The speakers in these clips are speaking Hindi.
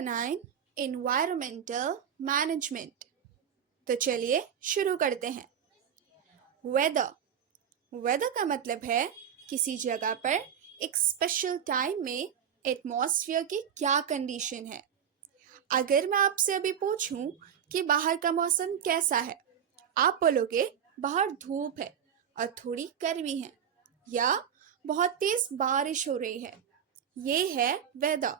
Chapter 9 environmental management. तो चलिए शुरू करते हैं। वेदर। वेदर का मतलब है किसी जगह पर एक स्पेशल टाइम में एटमॉस्फेयर की क्या कंडीशन है। अगर मैं आपसे अभी पूछूं कि बाहर का मौसम कैसा है, आप बोलोगे बाहर धूप है और थोड़ी गर्मी है, या बहुत तेज बारिश हो रही है। ये है weather.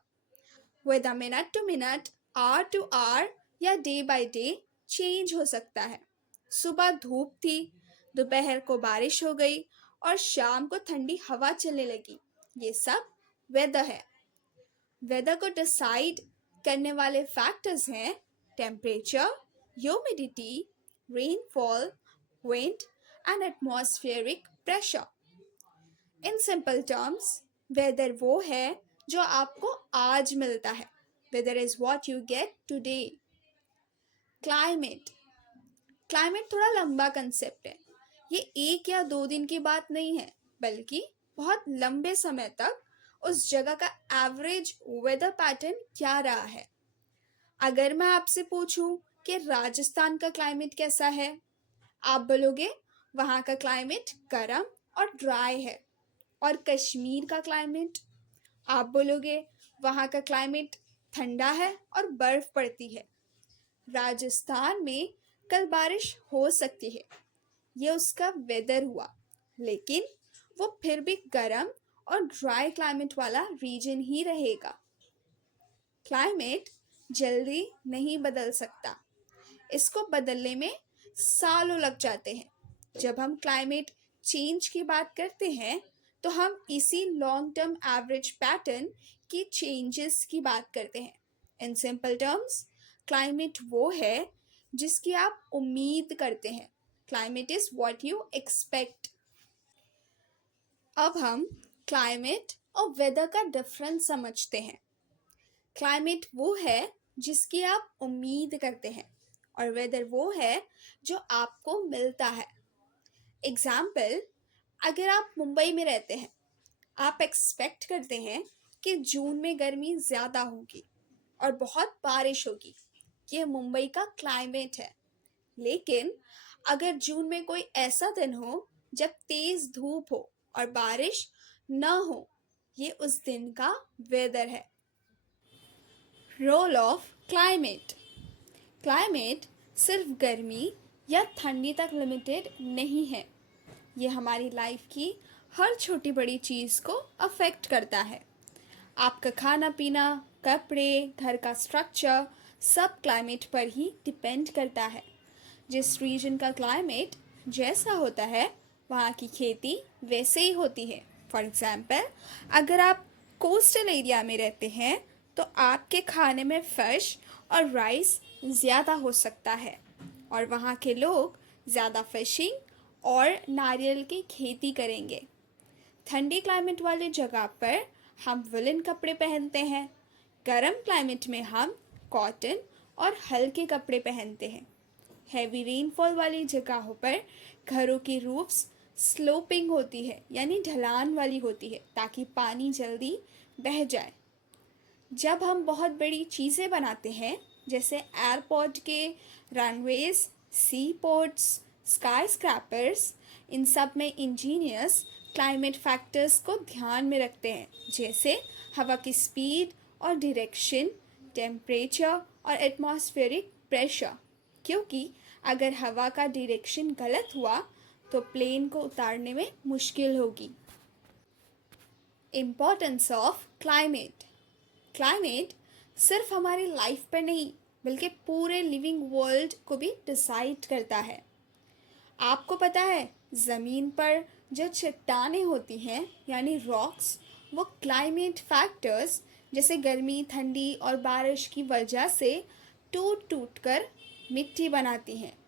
Weather minute to minute, hour to hour या डे बाय डे चेंज हो सकता है। सुबह धूप थी, दोपहर को बारिश हो गई और शाम को ठंडी हवा चलने लगी। ये सब वेदर है। वेदर को डिसाइड करने वाले फैक्टर्स हैं temperature, humidity, rainfall, wind and atmospheric pressure. In simple terms, weather वो है जो आपको आज मिलता है। Weather is what you get today. Climate. Climate थोड़ा लंबा कंसेप्ट है। ये एक या दो दिन की बात नहीं है, बल्कि बहुत लंबे समय तक उस जगह का एवरेज वेदर पैटर्न क्या रहा है। अगर मैं आपसे पूछूं कि राजस्थान का क्लाइमेट कैसा है, आप बोलोगे वहाँ का क्लाइमेट गर्म और ड्राई है। और कश्मीर का क्लाइमेट, आप बोलोगे वहाँ का क्लाइमेट ठंडा है और बर्फ पड़ती है। राजस्थान में कल बारिश हो सकती है, ये उसका वेदर हुआ, लेकिन वो फिर भी गर्म और ड्राई क्लाइमेट वाला रीजन ही रहेगा। क्लाइमेट जल्दी नहीं बदल सकता, इसको बदलने में सालों लग जाते हैं। जब हम क्लाइमेट चेंज की बात करते हैं तो हम इसी लॉन्ग टर्म एवरेज पैटर्न की चेंजेस की बात करते हैं। इन सिंपल टर्म्स, क्लाइमेट वो है जिसकी आप उम्मीद करते हैं। Climate is what you expect. अब हम क्लाइमेट और वेदर का डिफरेंस समझते हैं। क्लाइमेट वो है जिसकी आप उम्मीद करते हैं और वेदर वो है जो आपको मिलता है। एग्जाम्पल, अगर आप मुंबई में रहते हैं, आप एक्सपेक्ट करते हैं कि जून में गर्मी ज़्यादा होगी और बहुत बारिश होगी। ये मुंबई का क्लाइमेट है। लेकिन अगर जून में कोई ऐसा दिन हो जब तेज़ धूप हो और बारिश न हो, ये उस दिन का वेदर है। Role of climate. क्लाइमेट सिर्फ गर्मी या ठंडी तक लिमिटेड नहीं है। ये हमारी लाइफ की हर छोटी बड़ी चीज़ को अफेक्ट करता है। आपका खाना पीना, कपड़े, घर का स्ट्रक्चर सब क्लाइमेट पर ही डिपेंड करता है। जिस रीजन का क्लाइमेट जैसा होता है, वहाँ की खेती वैसे ही होती है। फॉर एग्जाम्पल, अगर आप कोस्टल एरिया में रहते हैं तो आपके खाने में फिश और राइस ज़्यादा हो सकता है और वहाँ के लोग ज़्यादा फिशिंग और नारियल की खेती करेंगे। ठंडी क्लाइमेट वाले जगह पर हम वुलन कपड़े पहनते हैं। गर्म क्लाइमेट में हम कॉटन और हल्के कपड़े पहनते हैं। हैवी रेनफॉल वाली जगहों पर घरों की रूफ्स स्लोपिंग होती है, यानी ढलान वाली होती है, ताकि पानी जल्दी बह जाए। जब हम बहुत बड़ी चीज़ें बनाते हैं, जैसे एयरपोर्ट के रनवेज, सी पोर्ट्स, स्काई स्क्रैपर्स, इन सब में इंजीनियर्स क्लाइमेट फैक्टर्स को ध्यान में रखते हैं, जैसे हवा की स्पीड और डायरेक्शन, टेम्परेचर और एटमॉस्फेरिक प्रेशर। क्योंकि अगर हवा का डायरेक्शन गलत हुआ तो प्लेन को उतारने में मुश्किल होगी। Importance of climate. क्लाइमेट सिर्फ हमारी लाइफ पर नहीं, बल्कि पूरे लिविंग वर्ल्ड को भी डिसाइड करता है। आपको पता है, ज़मीन पर जो चट्टानें होती हैं, यानी रॉक्स, वो क्लाइमेट फैक्टर्स जैसे गर्मी, ठंडी और बारिश की वजह से टूट टूट कर मिट्टी बनाती हैं।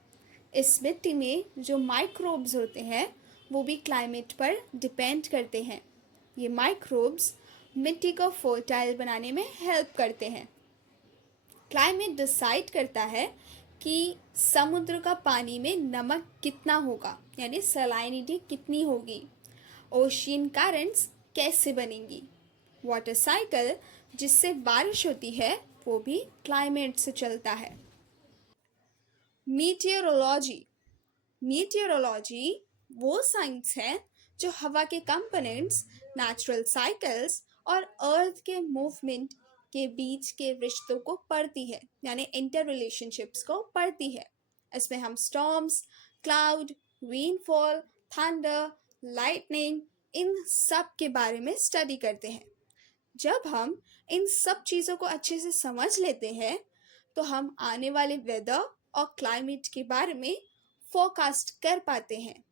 इस मिट्टी में जो माइक्रोब्स होते हैं, वो भी क्लाइमेट पर डिपेंड करते हैं। ये माइक्रोब्स मिट्टी को फर्टाइल बनाने में हेल्प करते हैं। क्लाइमेट डिसाइड करता है कि समुद्र का पानी में नमक कितना होगा, यानी सलाइनिटी कितनी होगी। ओशियन करंट्स कैसे बनेंगी। वाटर साइकिल जिससे बारिश होती है, वो भी क्लाइमेट से चलता है। मीटियोरोलॉजी। मीटियोरोलॉजी वो साइंस है जो हवा के कंपोनेंट्स, नेचुरल साइकिल्स और अर्थ के मूवमेंट के बीच के रिश्तों को पढ़ती है, यानी इंटर रिलेशनशिप्स को पढ़ती है। इसमें हम storms, cloud, rainfall, thunder, lightning, इन सब के बारे में स्टडी करते हैं। जब हम इन सब चीज़ों को अच्छे से समझ लेते हैं तो हम आने वाले वेदर और क्लाइमेट के बारे में फोरकास्ट कर पाते हैं।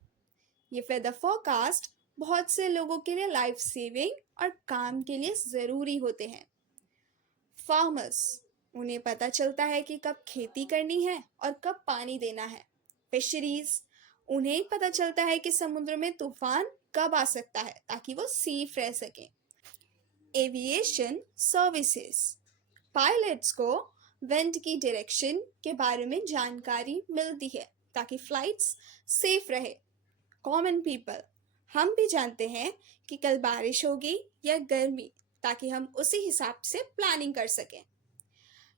ये वेदर फोरकास्ट बहुत से लोगों के लिए लाइफ सेविंग और काम के लिए ज़रूरी होते हैं। फार्मर्स, उन्हें पता चलता है कि कब खेती करनी है और कब पानी देना है। फिशरीज, उन्हें पता चलता है कि समुद्र में तूफान कब आ सकता है ताकि वो सेफ रह सकें। एविएशन सर्विसेज, पायलट्स को विंड की डायरेक्शन के बारे में जानकारी मिलती है ताकि फ्लाइट्स सेफ रहे। कॉमन पीपल, हम भी जानते हैं कि कल बारिश होगी या गर्मी ताकि हम उसी हिसाब से प्लानिंग कर सकें।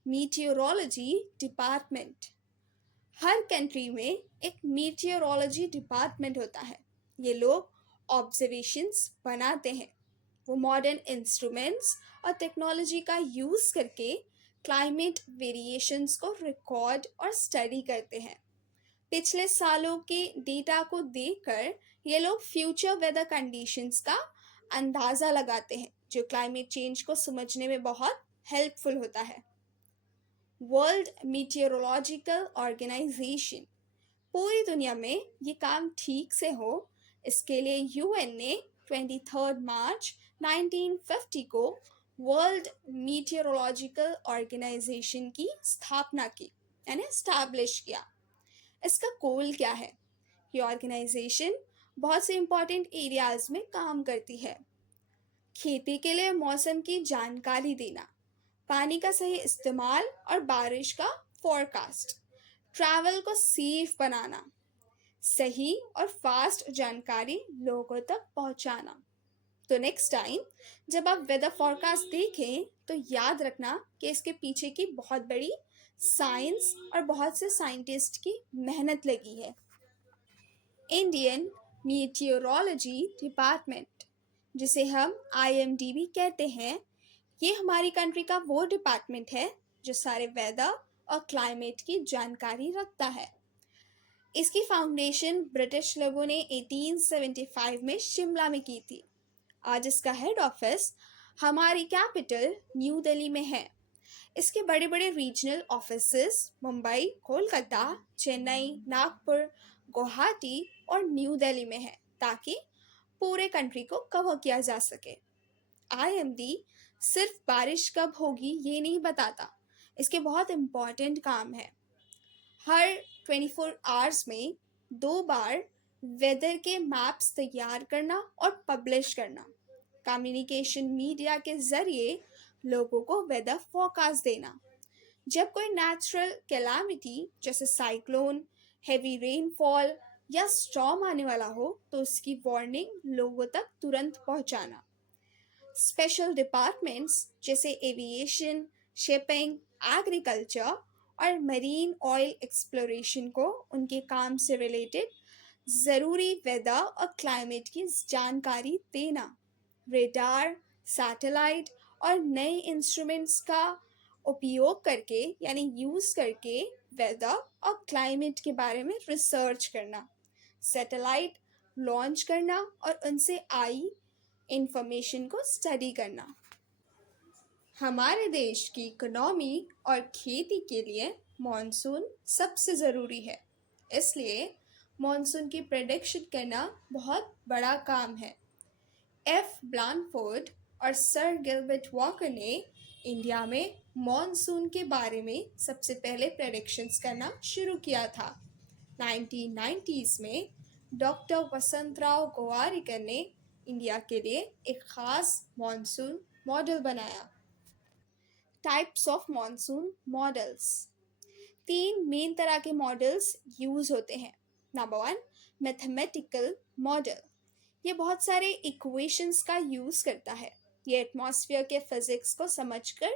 मीटियोरोलॉजी डिपार्टमेंट, हर कंट्री में एक मीटियोरोलॉजी डिपार्टमेंट होता है। ये लोग ऑब्जर्वेशंस बनाते हैं। वो मॉडर्न इंस्ट्रूमेंट्स और टेक्नोलॉजी का यूज़ करके क्लाइमेट वेरिएशंस को रिकॉर्ड और स्टडी करते हैं। पिछले सालों के डेटा को देखकर ये लोग फ्यूचर वेदर कंडीशंस का अंदाज़ा लगाते हैं, जो क्लाइमेट चेंज को समझने में बहुत हेल्पफुल होता है। वर्ल्ड मीटियोरोलॉजिकल ऑर्गेनाइजेशन, पूरी दुनिया में ये काम ठीक से हो इसके लिए यूएन ने 23 मार्च 1950 को वर्ल्ड मीटियोरोलॉजिकल ऑर्गेनाइजेशन की स्थापना की, यानी एस्टैब्लिश किया। इसका गोल क्या है? ये ऑर्गेनाइजेशन बहुत से इम्पोर्टेंट एरियाज में काम करती है। खेती के लिए मौसम की जानकारी देना, पानी का सही इस्तेमाल और बारिश का फोरकास्ट, ट्रैवल को सेफ बनाना, सही और फास्ट जानकारी लोगों तक पहुंचाना। तो नेक्स्ट टाइम जब आप वेदर फोरकास्ट देखें तो याद रखना कि इसके पीछे की बहुत बड़ी साइंस और बहुत से साइंटिस्ट की मेहनत लगी है। इंडियन मीटियोरोलॉजी डिपार्टमेंट, जिसे हम IMDb कहते हैं, ये हमारी कंट्री का वो डिपार्टमेंट है जो सारे वेदर और क्लाइमेट की जानकारी रखता है। इसकी फाउंडेशन ब्रिटिश लोगों ने 1875 में शिमला में की थी। आज इसका हेड ऑफिस हमारी कैपिटल न्यू दिल्ली में है। इसके बड़े बड़े रीजनल ऑफिसेस मुंबई, कोलकाता, चेन्नई, नागपुर, गुवाहाटी और न्यू दिल्ली में है ताकि पूरे कंट्री को कवर किया जा सके। IMD सिर्फ बारिश कब होगी ये नहीं बताता, इसके बहुत इम्पॉर्टेंट काम है। हर 24 आवर्स में 2 बार वेदर के मैप्स तैयार करना और पब्लिश करना, कम्युनिकेशन मीडिया के ज़रिए लोगों को वेदर फोरकास्ट देना। जब कोई नेचुरल कैलामिटी जैसे साइक्लोन, हेवी रेनफॉल या स्टॉर्म आने वाला हो तो उसकी वार्निंग लोगों तक तुरंत पहुंचाना। स्पेशल डिपार्टमेंट्स जैसे एविएशन, शिपिंग, एग्रीकल्चर और मरीन ऑयल एक्सप्लोरेशन को उनके काम से रिलेटेड ज़रूरी वेदर और क्लाइमेट की जानकारी देना। रेडार, सैटेलाइट और नए इंस्ट्रूमेंट्स का उपयोग करके यानी यूज़ करके वेदर और क्लाइमेट के बारे में रिसर्च करना, सैटेलाइट लॉन्च करना और उनसे आई इंफॉर्मेशन को स्टडी करना। हमारे देश की इकोनॉमी और खेती के लिए मॉनसून सबसे ज़रूरी है, इसलिए मॉनसून की प्रेडिक्शन करना बहुत बड़ा काम है। F. ब्लैनफोर्ड और सर गिलबर्ट वॉकर ने इंडिया में मॉनसून के बारे में सबसे पहले प्रेडिक्शंस करना शुरू किया था। 1990s में डॉक्टर वसंतराव गोवारिकर ने इंडिया के लिए एक ख़ास मॉनसून मॉडल बनाया। Types of monsoon models, 3 main तरह के मॉडल्स यूज़ होते हैं। नंबर 1, मैथमेटिकल मॉडल, ये बहुत सारे इक्वेशंस का यूज़ करता है। ये एटमॉस्फेयर के फिज़िक्स को समझकर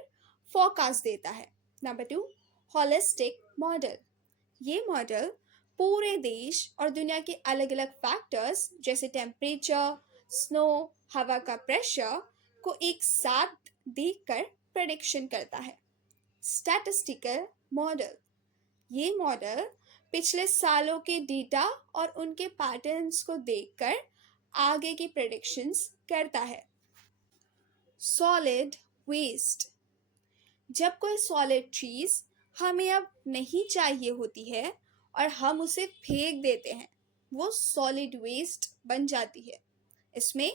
फोरकास्ट देता है। Number 2, holistic model. ये मॉडल पूरे देश और दुनिया के अलग अलग फैक्टर्स जैसे टेम्परेचर, स्नो, हवा का प्रेशर को एक साथ देखकर प्रेडिक्शन करता है। Statistical model. ये मॉडल पिछले सालों के डेटा और उनके पैटर्न्स को देखकर आगे की प्रेडिक्शंस करता है। Solid waste. जब कोई सॉलिड चीज़ हमें अब नहीं चाहिए होती है और हम उसे फेंक देते हैं, वो सॉलिड वेस्ट बन जाती है। इसमें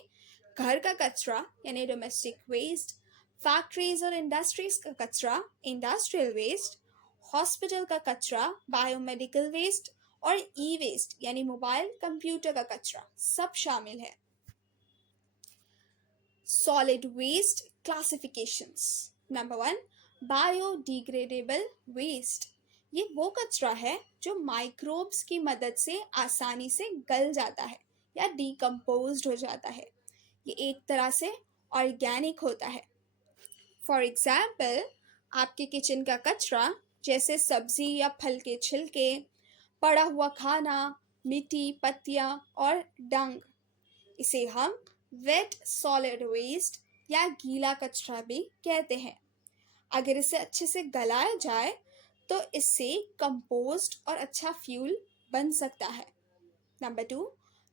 घर का कचरा यानी डोमेस्टिक वेस्ट, फैक्ट्रीज और इंडस्ट्रीज का कचरा इंडस्ट्रियल वेस्ट, हॉस्पिटल का कचरा बायोमेडिकल वेस्ट और ई वेस्ट यानी मोबाइल कंप्यूटर का कचरा सब शामिल है। Solid waste classifications. Number 1, biodegradable waste. ये वो कचरा है जो माइक्रोब्स की मदद से आसानी से गल जाता है या डिकम्पोज्ड हो जाता है। ये एक तरह से ऑर्गेनिक होता है। फॉर एग्जाम्पल, आपके किचन का कचरा जैसे सब्जी या फल के छिलके, पड़ा हुआ खाना, मिट्टी, पत्तियां और डंग, इसे हम वेट सॉलिड वेस्ट या गीला कचरा भी कहते हैं। अगर इसे अच्छे से गलाया जाए तो इससे कंपोस्ट और अच्छा फ्यूल बन सकता है। Number 2,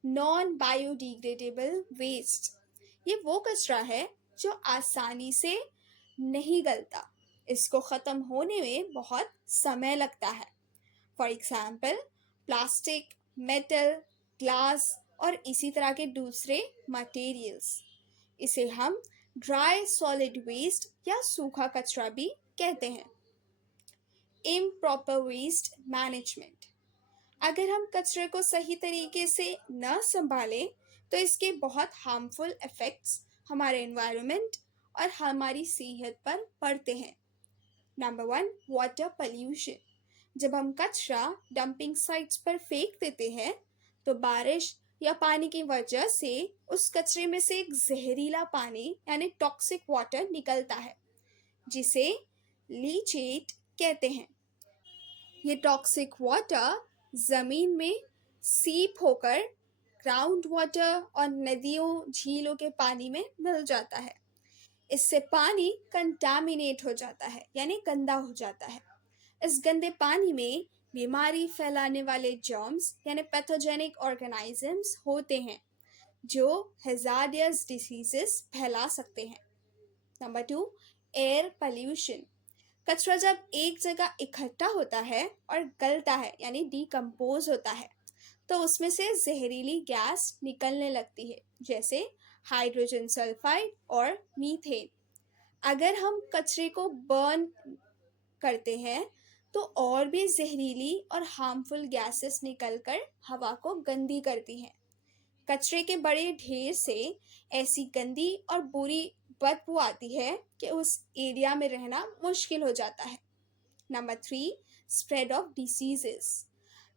non biodegradable waste. ये वो कचरा है जो आसानी से नहीं गलता, इसको ख़त्म होने में बहुत समय लगता है। For example, plastic, metal, glass और इसी तरह के दूसरे मटेरियल्स। इसे हम ड्राई सॉलिड वेस्ट या सूखा कचरा भी कहते हैं। Improper waste management. अगर हम कचरे को सही तरीके से न संभालें तो इसके बहुत हार्मफुल इफ़ेक्ट्स हमारे एनवायरनमेंट और हमारी सेहत पर पड़ते हैं। Number 1, water pollution. जब हम कचरा डंपिंग साइट्स पर फेंक देते हैं तो बारिश या पानी की वजह से उस कचरे में से एक जहरीला पानी यानी टॉक्सिक वाटर निकलता है, जिसे लीचेट कहते हैं। ये टॉक्सिक वाटर ज़मीन में सीप होकर ग्राउंड वाटर और नदियों, झीलों के पानी में मिल जाता है। इससे पानी कंटामिनेट हो जाता है यानी गंदा हो जाता है। इस गंदे पानी में बीमारी फैलाने वाले जर्म्स यानी पैथोजेनिक ऑर्गेनिजम्स होते हैं जो हैजार्डियस डिसीजेस फैला सकते हैं। Number 2, air pollution. कचरा जब एक जगह इकट्ठा होता है और गलता है यानी डिकम्पोज होता है तो उसमें से जहरीली गैस निकलने लगती है, जैसे हाइड्रोजन सल्फाइड और मीथेन। अगर हम कचरे को बर्न करते हैं तो और भी जहरीली और हार्मफुल गैसेस निकलकर हवा को गंदी करती हैं। कचरे के बड़े ढेर से ऐसी गंदी और बुरी बदबू आती है कि उस एरिया में रहना मुश्किल हो जाता है। Number 3, spread of diseases.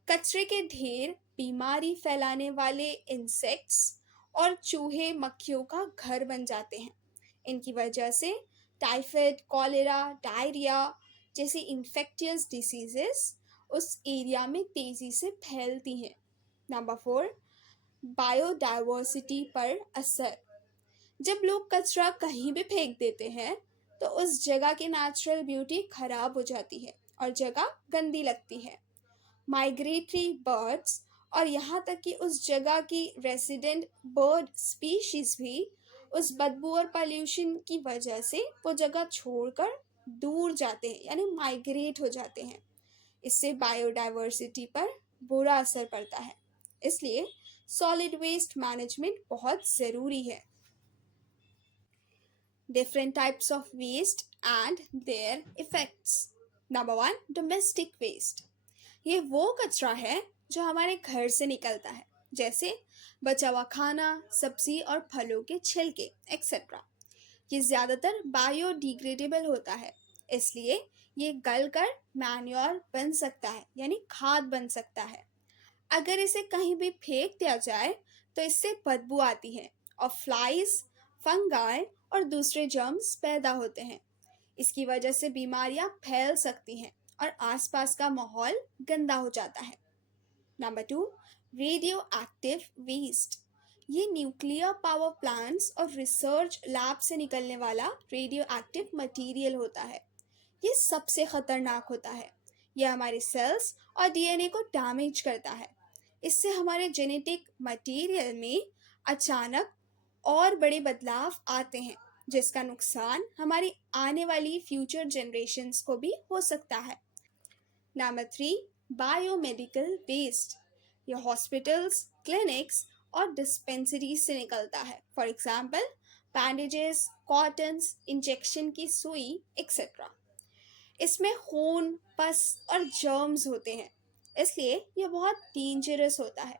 कचरे के ढेर बीमारी फैलाने वाले इंसेक्ट्स और चूहे मक्खियों का घर बन जाते हैं। इनकी वजह से टाइफाइड, कॉलेरा, डायरिया जैसी इन्फेक्टियस डिसीजेस उस एरिया में तेज़ी से फैलती हैं। नंबर 4, बायोडाइवर्सिटी पर असर। जब लोग कचरा कहीं भी फेंक देते हैं तो उस जगह की नेचुरल ब्यूटी खराब हो जाती है और जगह गंदी लगती है। माइग्रेटरी बर्ड्स और यहाँ तक कि उस जगह की रेसिडेंट बर्ड स्पीशीज भी उस बदबू और पॉल्यूशन की वजह से वो जगह छोड़कर दूर जाते हैं यानी माइग्रेट हो जाते हैं। इससे बायोडाइवर्सिटी पर बुरा असर पड़ता है। इसलिए सॉलिड वेस्ट मैनेजमेंट बहुत ज़रूरी है। Different types of waste and their effects. Number 1, domestic waste. ये वो कचरा है जो हमारे घर से निकलता है, जैसे बचा हुआ खाना, सब्जी और फलों के छिलके एक्सेट्रा। ये ज़्यादातर बायोडिग्रेडेबल होता है, इसलिए ये गलकर मैन्योर बन सकता है यानी खाद बन सकता है। अगर इसे कहीं भी फेंक दिया जाए तो इससे बदबू आती है और फ्लाइज, फंगाई और दूसरे जर्म्स पैदा होते हैं। इसकी वजह से बीमारियां फैल सकती हैं और आसपास का माहौल गंदा हो जाता है। Number 2, radioactive waste. ये न्यूक्लियर पावर प्लांट्स और रिसर्च लैब से निकलने वाला रेडियो एक्टिव मटीरियल होता है। ये सबसे खतरनाक होता है। यह हमारे सेल्स और डीएनए को डैमेज करता है। इससे हमारे जेनेटिक मटेरियल में अचानक और बड़े बदलाव आते हैं, जिसका नुकसान हमारी आने वाली फ्यूचर जनरेशन्स को भी हो सकता है। Number 3, biomedical waste. यह हॉस्पिटल्स, क्लिनिक्स और डिस्पेंसरीज से निकलता है। For example, bandages, cottons, injection की सुई एक्सेट्रा। इसमें खून, पस और जर्म्स होते हैं, इसलिए यह बहुत डेंजरस होता है।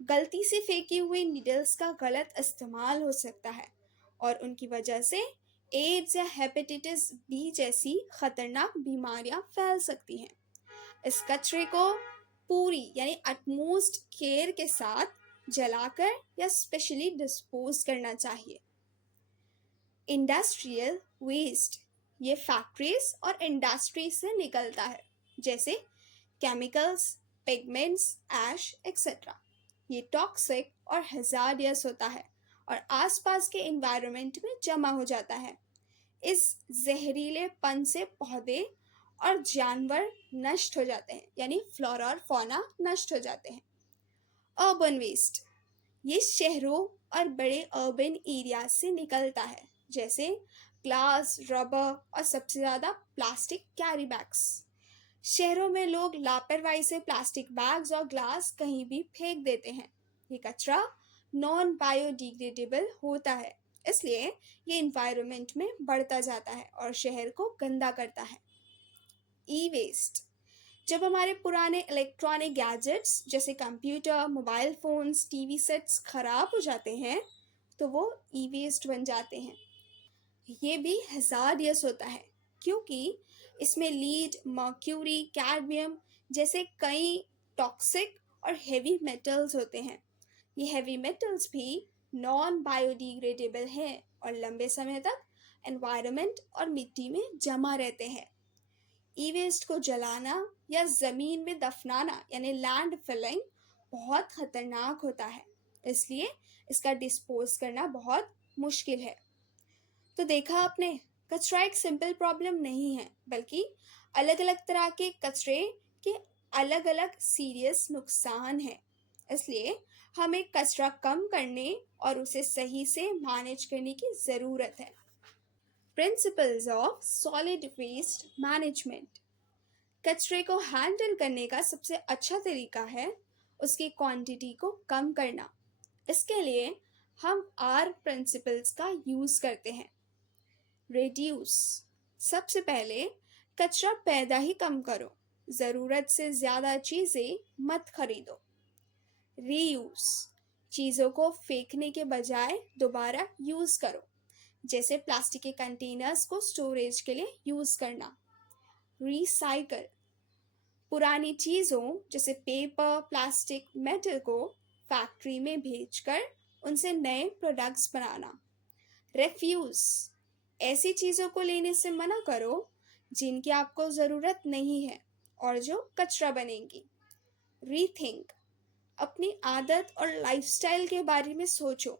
गलती से फेंकी हुई नीडल्स का गलत इस्तेमाल हो सकता है और उनकी वजह से एड्स या हेपेटाइटिस बी जैसी खतरनाक बीमारियां फैल सकती हैं। इस कचरे को पूरी यानी अटमोस्ट केयर के साथ जलाकर या स्पेशली डिस्पोज करना चाहिए। Industrial waste. ये फैक्ट्रीज और इंडस्ट्री से निकलता है, जैसे केमिकल्स, पिगमेंट्स, ऐश एक्सेट्रा। ये टॉक्सिक और हैजार्डियस होता है और आसपास के एनवायरनमेंट में जमा हो जाता है। इस जहरीलेपन से पौधे और जानवर नष्ट हो जाते हैं, यानी फ्लोरा और फौना नष्ट हो जाते हैं। Urban waste. ये शहरों और बड़े अर्बन एरिया से निकलता है, जैसे ग्लास, रबर और सबसे ज़्यादा प्लास्टिक कैरी बैग्स। शहरों में लोग लापरवाही से प्लास्टिक बैग्स और ग्लास कहीं भी फेंक देते हैं। ये कचरा नॉन बायोडिग्रेडेबल होता है, इसलिए ये इन्वायरमेंट में बढ़ता जाता है और शहर को गंदा करता है। ई वेस्ट। जब हमारे पुराने इलेक्ट्रॉनिक गैजेट्स जैसे computer, mobile phones, TV sets खराब हो जाते हैं तो वो ई वेस्ट बन जाते हैं। ये भी हैजार्डियस होता है क्योंकि इसमें लीड, मर्क्यूरी, कैडमियम जैसे कई टॉक्सिक और हेवी मेटल्स होते हैं। ये हेवी मेटल्स भी नॉन बायोडिग्रेडेबल हैं और लंबे समय तक एनवायरनमेंट और मिट्टी में जमा रहते हैं। ई वेस्ट को जलाना या ज़मीन में दफनाना यानी लैंड फिलिंग बहुत खतरनाक होता है, इसलिए इसका डिस्पोज करना बहुत मुश्किल है। तो देखा आपने, कचरा एक सिंपल प्रॉब्लम नहीं है, बल्कि अलग अलग तरह के कचरे के अलग अलग सीरियस नुकसान हैं। इसलिए हमें कचरा कम करने और उसे सही से मैनेज करने की ज़रूरत है। Principles of solid waste management. कचरे को हैंडल करने का सबसे अच्छा तरीका है उसकी क्वांटिटी को कम करना। इसके लिए हम आर प्रिंसिपल्स का यूज़ करते हैं। रिड्यूस। सबसे पहले कचरा पैदा ही कम करो, ज़रूरत से ज़्यादा चीज़ें मत खरीदो। रीयूज़। चीज़ों को फेंकने के बजाय दोबारा यूज़ करो, जैसे प्लास्टिक के कंटेनर्स को स्टोरेज के लिए यूज़ करना। रिसाइकल। पुरानी चीज़ों जैसे पेपर, प्लास्टिक, मेटल को फैक्ट्री में भेजकर उनसे नए प्रोडक्ट्स बनाना। रेफ्यूज़। ऐसी चीज़ों को लेने से मना करो जिनकी आपको ज़रूरत नहीं है और जो कचरा बनेंगी। रीथिंक। अपनी आदत और लाइफस्टाइल के बारे में सोचो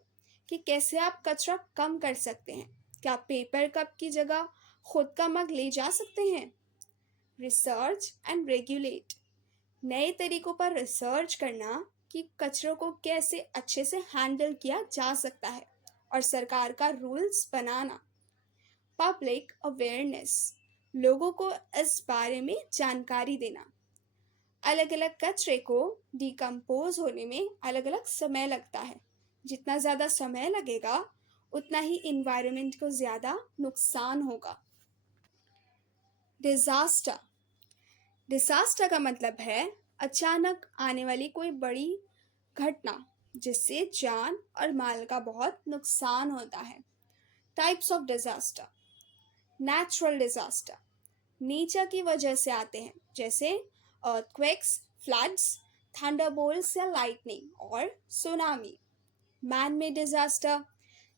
कि कैसे आप कचरा कम कर सकते हैं। क्या पेपर कप की जगह खुद का मग ले जा सकते हैं? Research and regulate. नए तरीकों पर रिसर्च करना कि कचरों को कैसे अच्छे से हैंडल किया जा सकता है और सरकार का रूल्स बनाना। Public awareness. लोगों को इस बारे में जानकारी देना। अलग अलग कचरे को डिकम्पोज होने में अलग अलग समय लगता है। जितना ज़्यादा समय लगेगा उतना ही इन्वायरमेंट को ज़्यादा नुकसान होगा। डिज़ास्टर। डिज़ास्टर का मतलब है अचानक आने वाली कोई बड़ी घटना जिससे जान और माल का बहुत नुकसान होता है। Types of disaster. Natural disaster nature की वजह से आते हैं, जैसे अर्थक्वेक्स, फ्लड्स, थंडरबोल्ट्स या लाइटनिंग और सुनामी। मैन मेड डिज़ास्टर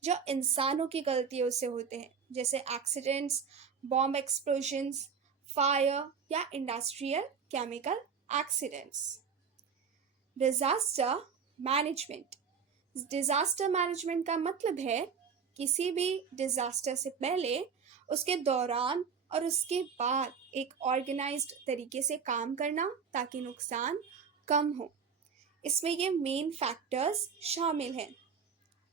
जो इंसानों की गलतियों से होते हैं, जैसे एक्सीडेंट्स, बॉम्ब एक्सप्लोजन्स, फायर या industrial chemical accidents. Disaster management. Disaster management का मतलब है किसी भी डिजास्टर से पहले, उसके दौरान और उसके बाद एक ऑर्गेनाइज्ड तरीके से काम करना ताकि नुकसान कम हो। इसमें ये मेन फैक्टर्स शामिल हैं।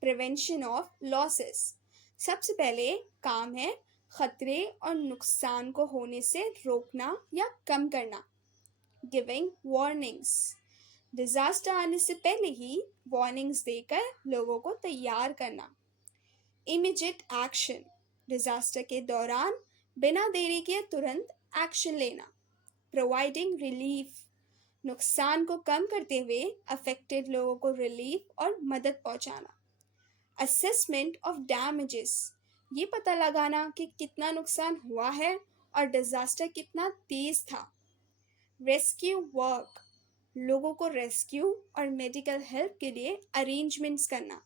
Prevention of losses. सबसे पहले काम है खतरे और नुकसान को होने से रोकना या कम करना। Giving warnings. डिजास्टर आने से पहले ही वार्निंग्स देकर लोगों को तैयार करना। Immediate action. डिजास्टर के दौरान बिना देरी के तुरंत एक्शन लेना। Providing relief. नुकसान को कम करते हुए अफेक्टेड लोगों को रिलीफ और मदद पहुंचाना। Assessment of damages. ये पता लगाना कि कितना नुकसान हुआ है और डिजास्टर कितना तेज था। Rescue work. लोगों को रेस्क्यू और मेडिकल हेल्प के लिए अरेंजमेंट्स करना।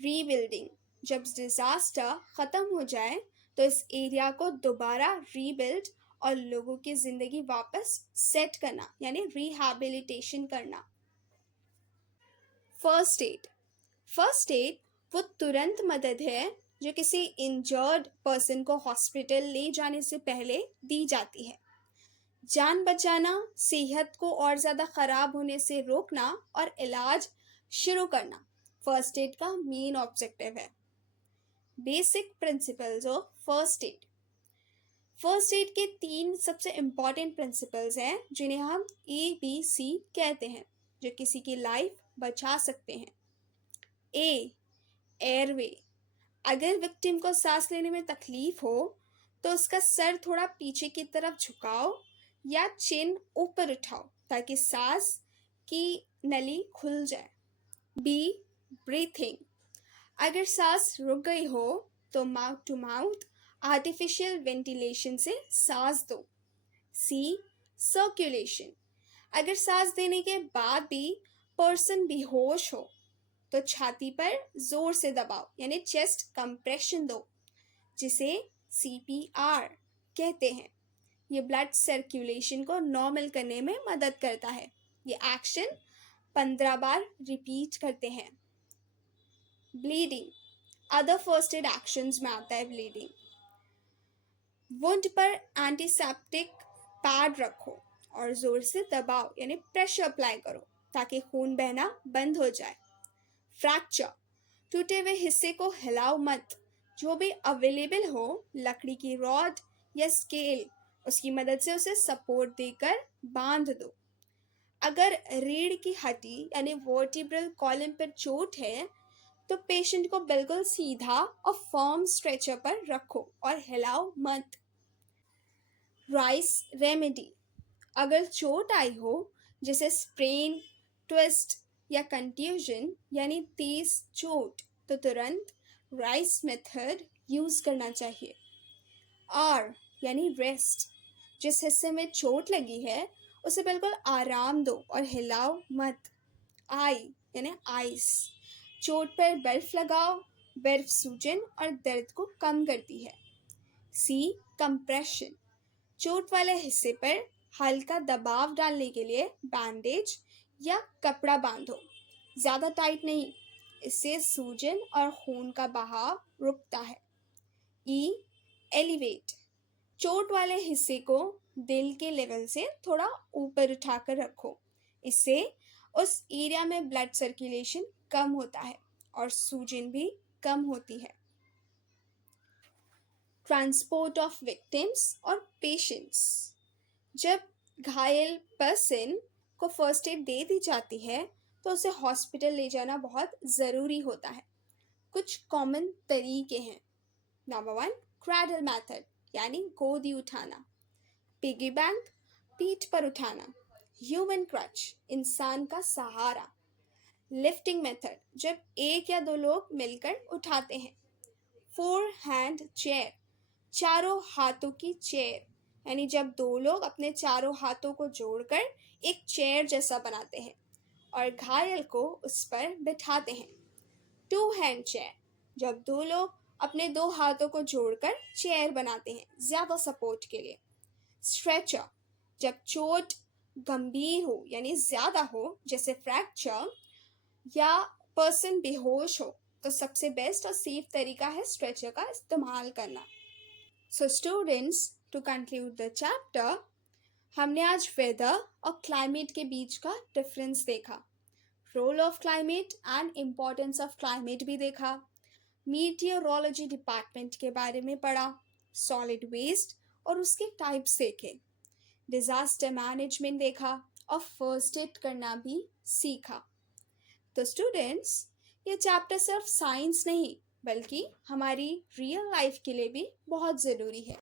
रीबिल्डिंग। जब डिजास्टर खत्म हो जाए तो इस एरिया को दोबारा रीबिल्ड और लोगों की जिंदगी वापस सेट करना यानी रिहैबिलिटेशन करना। First aid. फर्स्ट एड वो तुरंत मदद है जो किसी इंजर्ड पर्सन को हॉस्पिटल ले जाने से पहले दी जाती है। जान बचाना, सेहत को और ज़्यादा ख़राब होने से रोकना और इलाज शुरू करना फर्स्ट एड का मेन ऑब्जेक्टिव है। Basic principles of first aid. First aid के 3 सबसे इम्पॉर्टेंट प्रिंसिपल्स हैं जिन्हें हम ABC कहते हैं, जो किसी की लाइफ बचा सकते हैं। ए, एयरवे। अगर विक्टिम को सांस लेने में तकलीफ हो तो उसका सर थोड़ा पीछे की तरफ झुकाओ या चिन ऊपर उठाओ ताकि सांस की नली खुल जाए। B, breathing. अगर सांस रुक गई हो तो mouth to mouth artificial ventilation से सांस दो। C, circulation. अगर सांस देने के बाद भी पर्सन बेहोश हो तो छाती पर जोर से दबाओ यानी चेस्ट कंप्रेशन दो, जिसे CPR कहते हैं। ये ब्लड सर्कुलेशन को नॉर्मल करने में मदद करता है। ये एक्शन 15 बार रिपीट करते हैं। Bleeding. Other first aid actions में आता है ब्लीडिंग। वुंड पर एंटीसेप्टिक पैड रखो और जोर से दबाओ यानी प्रेशर अप्लाई करो ताकि खून बहना बंद हो जाए। फ्रैक्चर। टूटे हुए हिस्से को हिलाओ मत। जो भी अवेलेबल हो, लकड़ी की रॉड या स्केल, उसकी मदद से उसे सपोर्ट देकर बांध दो। अगर रीढ़ की हड्डी यानी वर्टिब्रल कॉलम पर चोट है तो पेशेंट को बिल्कुल सीधा और फर्म स्ट्रेचर पर रखो और हिलाओ मत। Rice remedy. अगर चोट आई हो जैसे स्प्रेन, ट्विस्ट या कंट्यूजन यानी तेज चोट, तो तुरंत राइस मेथड यूज करना चाहिए। आर यानी रेस्ट। जिस हिस्से में चोट लगी है उसे बिल्कुल आराम दो और हिलाओ मत। आई यानी आइस। चोट पर बर्फ लगाओ। बर्फ सूजन और दर्द को कम करती है। सी, कंप्रेशन। चोट वाले हिस्से पर हल्का दबाव डालने के लिए बैंडेज या कपड़ा बांधो, ज़्यादा टाइट नहीं, इससे सूजन और खून का बहाव रुकता है। ई, एलिवेट। चोट वाले हिस्से को दिल के लेवल से थोड़ा ऊपर उठाकर रखो, इससे उस एरिया में ब्लड सर्कुलेशन कम होता है और सूजन भी कम होती है। ट्रांसपोर्ट ऑफ विक्टिम्स और पेशेंट्स। जब घायल पर्सन को फर्स्ट एड दे दी जाती है तो उसे हॉस्पिटल ले जाना बहुत ज़रूरी होता है। कुछ कॉमन तरीके हैं। नंबर 1, क्रैडल मेथड यानी गोदी उठाना। पिगी बैंक, पीठ पर उठाना। ह्यूमन क्रच, इंसान का सहारा। लिफ्टिंग मेथड, जब एक या दो लोग मिलकर उठाते हैं। 4 हैंड चेयर, चारों हाथों की चेयर, यानी जब दो लोग अपने चारों हाथों को जोड़कर एक चेयर जैसा बनाते हैं और घायल को उस पर बिठाते हैं। 2 हैंड चेयर, जब दो लोग अपने दो हाथों को जोड़कर चेयर बनाते हैं ज़्यादा सपोर्ट के लिए। स्ट्रेचर, जब चोट गंभीर हो यानी ज़्यादा हो, जैसे फ्रैक्चर या पर्सन बेहोश हो, तो सबसे बेस्ट और सेफ तरीका है स्ट्रेचर का इस्तेमाल करना। So students, to conclude the chapter, हमने आज वेदर और क्लाइमेट के बीच का डिफरेंस देखा, role of climate and importance of climate भी देखा, मीटियोरोलॉजी डिपार्टमेंट के बारे में पढ़ा, सॉलिड वेस्ट और उसके टाइप्स देखे, डिजास्टर मैनेजमेंट देखा और फर्स्ट एड करना भी सीखा। तो स्टूडेंट्स, ये चैप्टर सिर्फ साइंस नहीं बल्कि हमारी रियल लाइफ के लिए भी बहुत ज़रूरी है।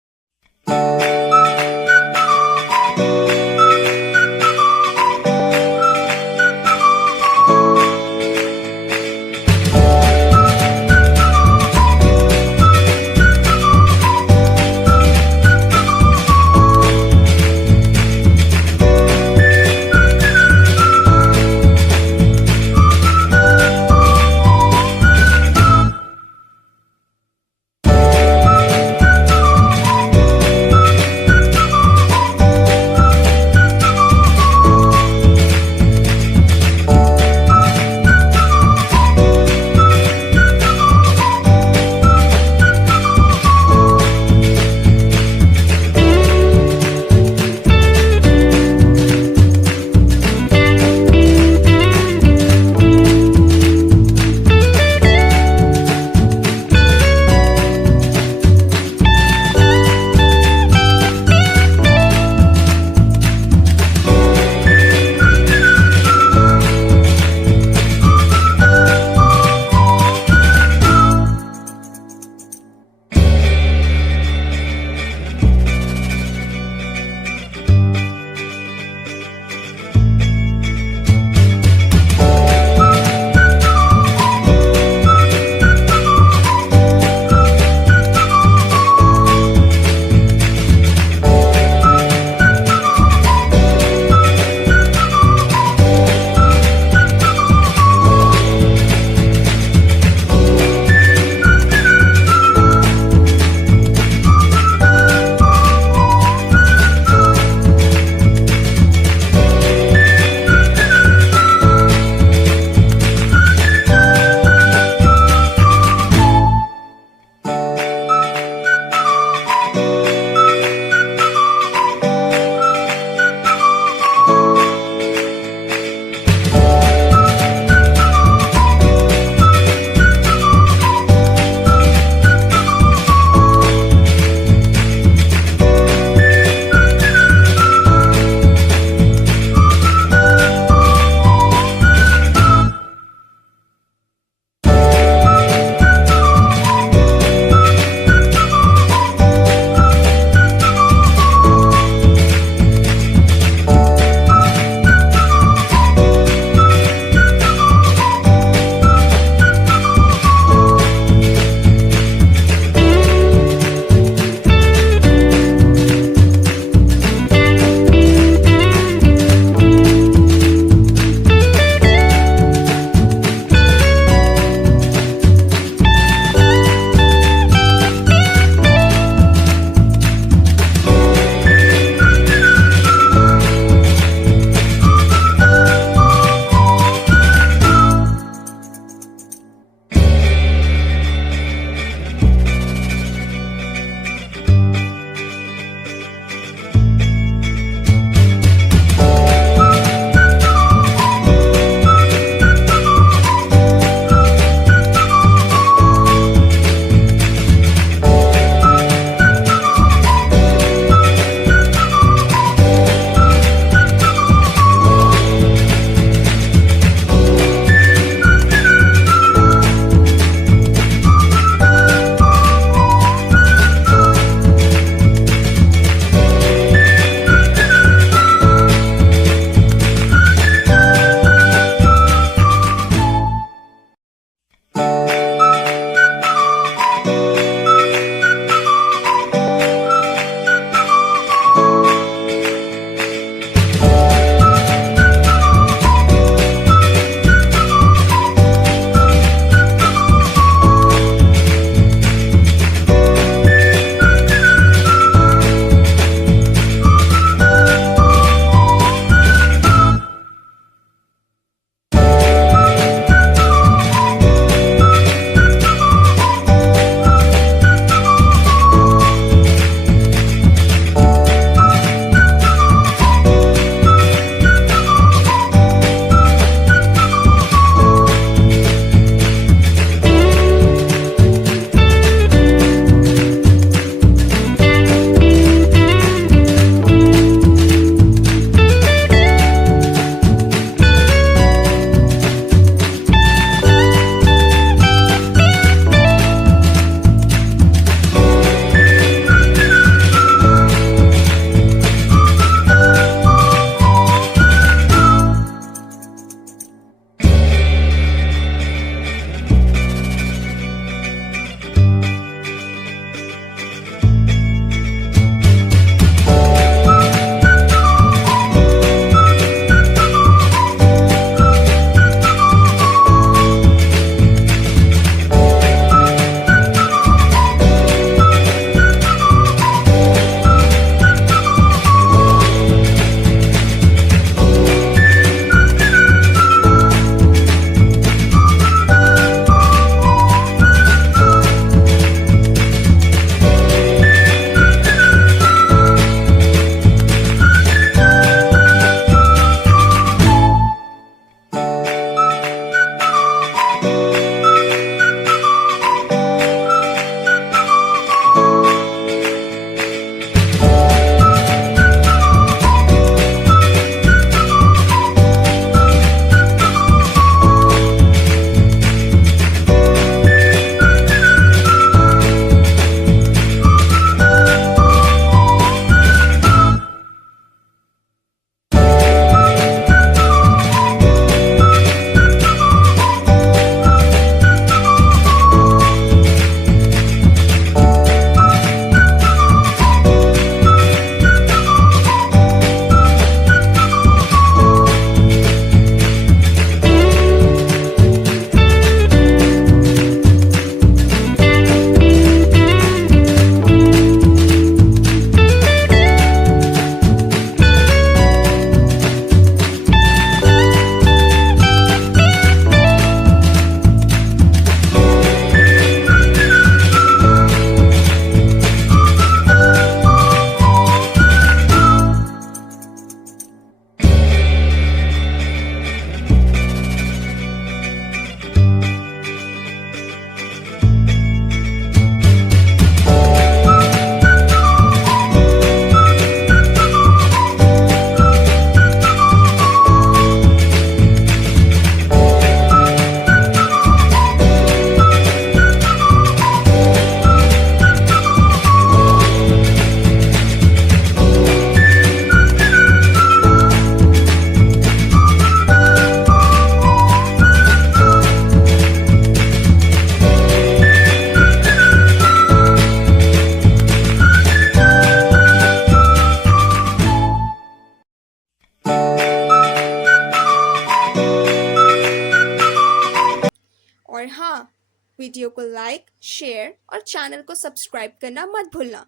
वीडियो को लाइक, शेयर और चैनल को सब्सक्राइब करना मत भूलना।